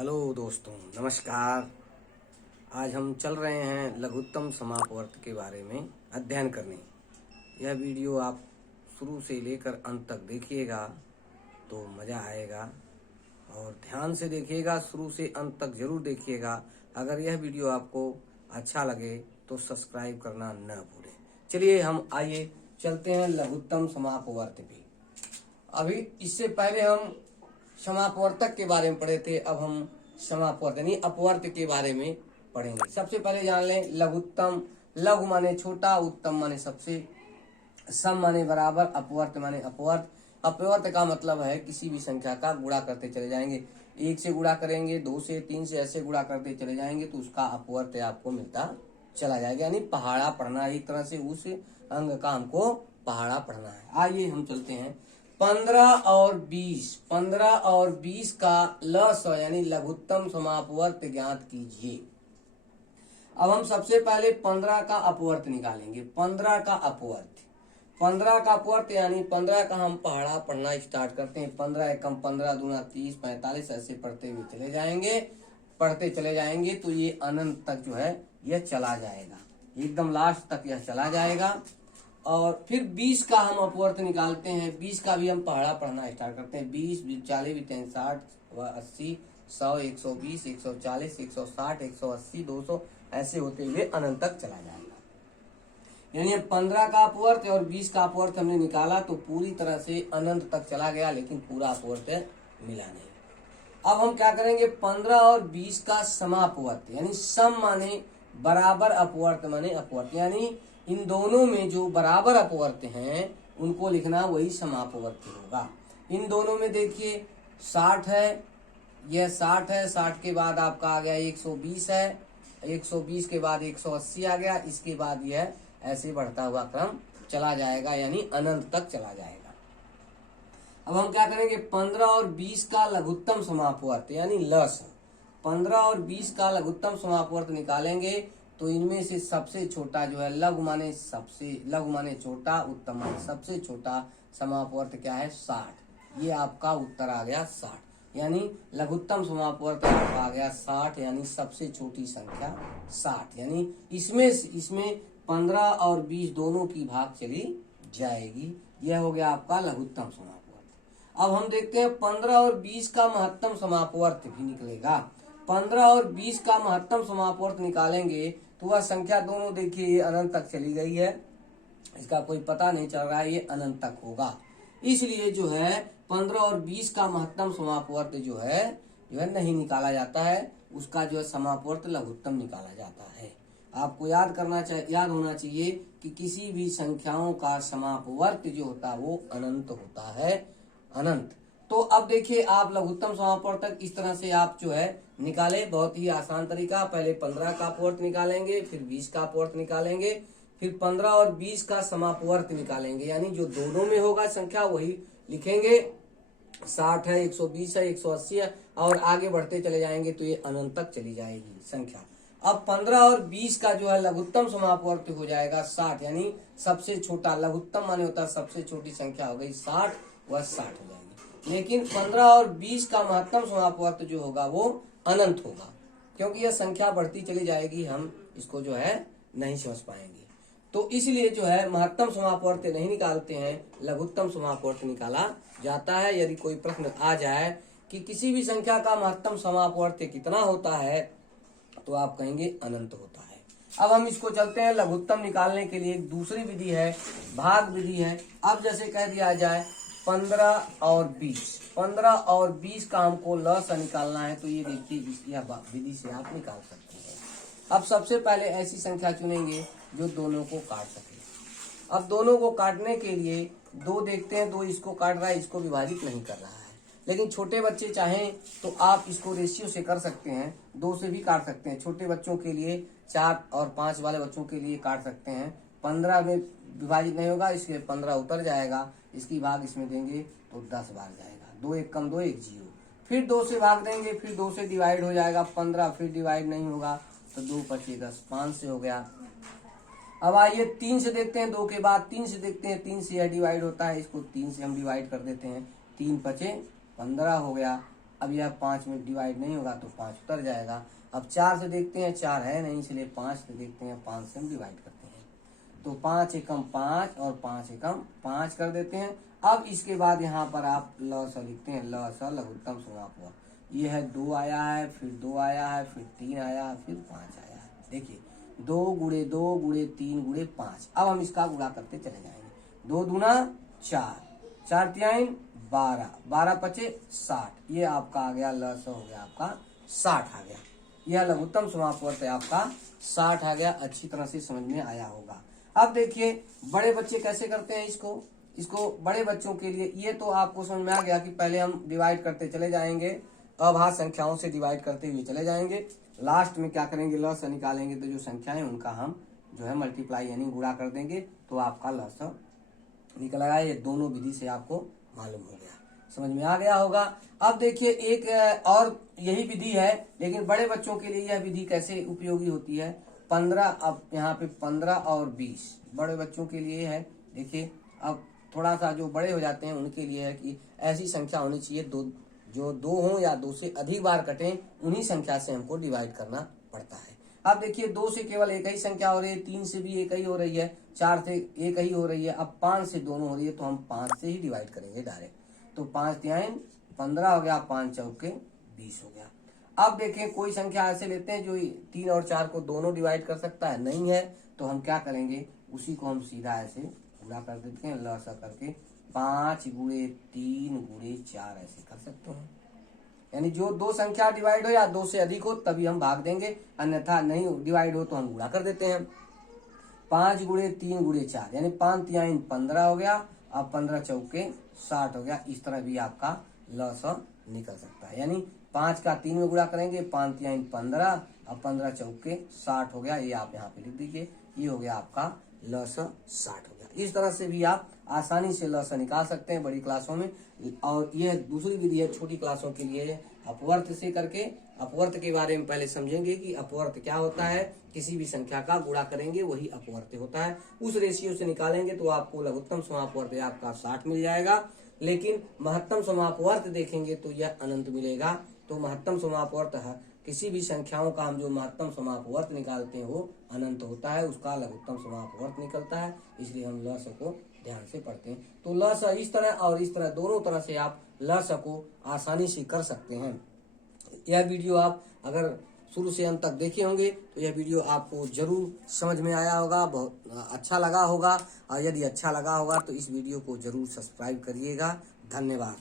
Hello दोस्तों, नमस्कार। आज हम चल रहे हैं लघुत्तम समापवर्त के बारे में अध्ययन करने। यह वीडियो आप शुरू से लेकर अंत तक देखिएगा तो मज़ा आएगा और ध्यान से देखिएगा, शुरू से अंत तक ज़रूर देखिएगा। अगर यह वीडियो आपको अच्छा लगे तो सब्सक्राइब करना न भूलें। चलिए हम आइए चलते हैं लघुत्तम समापवर्त पे। अभी इससे पहले हम समापवर्तक के बारे में पढ़े थे, अब हम समापवर्त यानी अपवर्त के बारे में पढ़ेंगे। सबसे पहले जान लें लघुत्तम। लघु माने छोटा, उत्तम माने सबसे, सम माने बराबर, अपवर्त माने अपवर्त। अपवर्त का मतलब है किसी भी संख्या का गुणा करते चले जाएंगे, एक से गुणा करेंगे, दो से, तीन से, ऐसे गुणा करते चले जाएंगे तो उसका अपवर्त आपको मिलता चला जाएगा। यानी पहाड़ा पढ़ना, एक तरह से उस अंग का हमको पहाड़ा पढ़ना है। आइए हम चलते हैं 15 और 20। 15 और 20 का लस यानी लघुत्तम समापवर्त ज्ञात कीजिए। अब हम सबसे पहले 15 का अपवर्त निकालेंगे। 15 का अपवर्त, 15 का अपवर्त यानी 15 का हम पहाड़ा पढ़ना स्टार्ट करते हैं। 15 एकम 15 दूना 30, 45 ऐसे पढ़ते हुए चले जाएंगे, पढ़ते चले जाएंगे तो ये अनंत तक जो है यह चला जाएगा, एकदम लास्ट तक यह चला जाएगा। और फिर 20 का हम अपवर्त निकालते हैं। 20 का भी हम पहाड़ा पढ़ना स्टार्ट करते हैं। 20, 40, 60, 80, 100, 120, 140, 160, 180, 200 ऐसे होते हुए अनंत तक चला जाएगा। यानी 15 का अपवर्त और 20 का अपवर्त हमने निकाला तो पूरी तरह से अनंत तक चला गया, लेकिन पूरा अपवर्त मिला नहीं। अब हम क्या करेंगे, 15 और 20 का समापवर्त यानी सम माने बराबर, अपवर्त माने अपवर्त, यानी इन दोनों में जो बराबर अपवर्त हैं उनको लिखना, वही समापवर्त होगा। इन दोनों में देखिए 60 है, यह 60 है, 60 के बाद आपका आ गया 120 है, 120 के बाद 180 आ गया, इसके बाद यह ऐसे बढ़ता हुआ क्रम चला जाएगा, यानी अनंत तक चला जाएगा। अब हम क्या करेंगे, 15 और 20 का लघुत्तम समापवर्त यानी लस। 15 और 20 का लघुत्तम समापवर्त निकालेंगे तो इनमें से सबसे छोटा जो है, लघु माने सबसे, लघु माने छोटा, उत्तम माने सबसे छोटा, समापवर्त क्या है 60। ये आपका उत्तर आ गया 60, यानी लघुत्तम समापवर्त आपका आ गया 60, यानी सबसे छोटी संख्या 60। यानी इसमें 15 और 20 दोनों की भाग चली जाएगी। यह हो गया आपका लघुत्तम समापवर्त। अब हम देखते हैं 15 और 20 का महत्तम समापवर्त भी निकलेगा। 15 और 20 का महत्तम समापवर्त निकालेंगे तो वह संख्या दोनों देखिए ये अनंत तक चली गई है, इसका कोई पता नहीं चल रहा है, ये अनंत तक होगा। इसलिए जो है 15 और 20 का महत्तम समापवर्त जो है नहीं निकाला जाता है, उसका जो है समापवर्त लघुत्तम निकाला जाता है। आपको याद होना चाहिए कि किसी भी संख्याओं का समापवर्त जो होता है वो अनंत होता है, अनंत। तो अब देखिए आप लघुत्तम समापवर्तक इस तरह से आप जो है निकाले, बहुत ही आसान तरीका। पहले 15 का अपवर्त निकालेंगे, फिर 20 का अपवर्त निकालेंगे, फिर 15 और 20 का समापवर्त निकालेंगे, यानी जो दोनों में होगा संख्या वही लिखेंगे। 60 है, 120 है, 180 है, और आगे बढ़ते चले जाएंगे तो ये अनंत तक चली जाएगी संख्या। अब 15 और 20 का जो है लघुत्तम समापवर्त हो जाएगा 60, यानी सबसे छोटा, लघुत्तम माने होता है सबसे छोटी संख्या हो गई 60, वह 60 हो जाएगी। लेकिन 15 और 20 का महत्तम समापवर्त जो होगा वो अनंत होगा, क्योंकि यह संख्या बढ़ती चली जाएगी, हम इसको जो है नहीं समझ पाएंगे। तो इसलिए जो है महत्तम समापवर्त नहीं निकालते हैं, लघुत्तम समापवर्त निकाला जाता है। यदि कोई प्रश्न आ जाए कि किसी भी संख्या का महत्तम समापवर्त कितना होता है तो आप कहेंगे अनंत होता है। अब हम इसको चलते हैं लघुत्तम निकालने के लिए एक दूसरी विधि है, भाग विधि है। अब जैसे कह दिया जाए 15 और 20, 15 और 20 का हमको लस निकालना है तो ये देखिए इस विधि से आप निकाल सकते हैं। अब सबसे पहले ऐसी संख्या चुनेंगे जो दोनों को काट सके। अब दोनों को काटने के लिए दो देखते हैं, दो इसको काट रहा है, इसको विभाजित नहीं कर रहा है। लेकिन छोटे बच्चे चाहें तो आप इसको रेशियो से कर सकते हैं, 2 से भी काट सकते हैं। छोटे बच्चों के लिए 4 और 5 वाले बच्चों के लिए काट सकते हैं। 15 में विभाजित नहीं होगा, इसलिए 15 उतर जाएगा, इसकी भाग इसमें देंगे तो 10 बार जाएगा। 2 1 कम 2 1 0। फिर 2 से भाग देंगे, फिर 2 से डिवाइड हो जाएगा 15, फिर डिवाइड नहीं होगा तो 2 5 10, 5 से हो गया। अब आइए 3 से देखते हैं, 2 के बाद 3 से देखते हैं, 3 से यह डिवाइड होता है, इसको 3 से हम डिवाइड कर देते हैं, 3 5 15 हो गया। अब यह 5 में डिवाइड नहीं होगा तो 5 उतर जाएगा। अब 4 से देखते हैं, 4 है नहीं, इसलिए 5 से देखते हैं, 5 से हम डिवाइड करते हैं तो 5 एकम 5 और 5 एकम 5 कर देते हैं। अब इसके बाद यहाँ पर आप लसा लिखते हैं, लसा लघुत्तम समापवर्त। ये है 2 आया है, फिर 2 आया है, फिर 3 आया है, फिर 5 आया है। देखिए 2 गुणे 2 गुणे 3 गुणे 5। अब हम इसका गुणा करते चले जाएंगे। 2 दूना 4, 4 तिहाई 12, 12 पचे 60। ये आपका आ गया लसा हो गया आपका 60 आ गया। यह लघुत्तम समापवर्त है आपका 60 आ गया। अच्छी तरह से समझ में आया होगा। अब देखिए बड़े बच्चे कैसे करते हैं इसको बड़े बच्चों के लिए ये तो आपको समझ में आ गया कि पहले हम डिवाइड करते चले जाएंगे, अभाज्य संख्याओं से डिवाइड करते हुए चले जाएंगे। लास्ट में क्या करेंगे, लसा निकालेंगे तो जो संख्याएं उनका हम जो है मल्टीप्लाई यानी गुणा कर देंगे तो आपका लसा निकल आया। ये दोनों विधि से आपको मालूम हो गया, समझ में आ गया होगा। अब देखिए एक और यही विधि है, लेकिन बड़े बच्चों के लिए यह विधि कैसे उपयोगी होती है। 15, अब यहाँ पे 15 और 20 बड़े बच्चों के लिए है। देखिए अब थोड़ा सा जो बड़े हो जाते हैं उनके लिए है कि ऐसी संख्या होनी चाहिए जो 2 हो या 2 से अधिक बार कटें, उन्हीं संख्या से हमको डिवाइड करना पड़ता है। अब देखिए 2 से केवल एक ही संख्या हो रही है, 3 से भी एक ही हो रही है, 4 से एक ही हो रही है, अब 5 से दोनों हो रही है तो हम 5 से ही डिवाइड करेंगे डायरेक्ट। तो 5 तिहाई 15 हो गया, 5 चौके 20 हो गया। अब देखें कोई संख्या ऐसे लेते हैं जो 3 और 4 को दोनों डिवाइड कर सकता है, नहीं है तो हम क्या करेंगे, उसी को हम सीधा ऐसे गुणा कर देते हैं, लसा करके 5 गुणे 3 गुणे 4 ऐसे कर सकते हैं। यानी जो 2 संख्या डिवाइड हो या 2 से अधिक हो तभी हम भाग देंगे, अन्यथा नहीं डिवाइड हो तो हम गुणा कर देते हैं। 5 गुणे 3 गुणे 4 यानी 5 तिहाई 15 हो गया, अब 15 चौके 60 हो गया। इस तरह भी आपका लसा निकल सकता है। यानी 5 का 3 में गुणा करेंगे, 5 तिहाई 15, अब 15 चौके 60 हो गया। ये आप यहाँ पे लिख दीजिए, ये हो गया आपका लसा 60 हो गया। इस तरह से भी आप आसानी से लसा निकाल सकते हैं बड़ी क्लासों में। और यह दूसरी विधि है छोटी क्लासों के लिए, अपवर्त से करके। अपवर्त के बारे में पहले समझेंगे कि अपवर्त क्या होता है। किसी भी संख्या का गुणा करेंगे वही अपवर्त होता है, उस रेशियो से निकालेंगे तो आपको लघुत्तम समापवर्त आपका 60 मिल जाएगा। लेकिन महत्तम समापवर्त देखेंगे तो यह अनंत मिलेगा। तो महत्तम समापवर्त है किसी भी संख्याओं का हम जो महत्तम समापवर्त निकालते हैं वो अनंत होता है, उसका लघुत्तम समापवर्त निकलता है। इसलिए हम लसा को ध्यान से पढ़ते हैं। तो लसा इस तरह और इस तरह दोनों तरह से आप लसा को आसानी से कर सकते हैं। यह वीडियो आप अगर शुरू से अंत तक देखे होंगे तो यह वीडियो आपको जरूर समझ में आया होगा, बहुत अच्छा लगा होगा। और यदि अच्छा लगा होगा तो इस वीडियो को जरूर सब्सक्राइब करिएगा। धन्यवाद।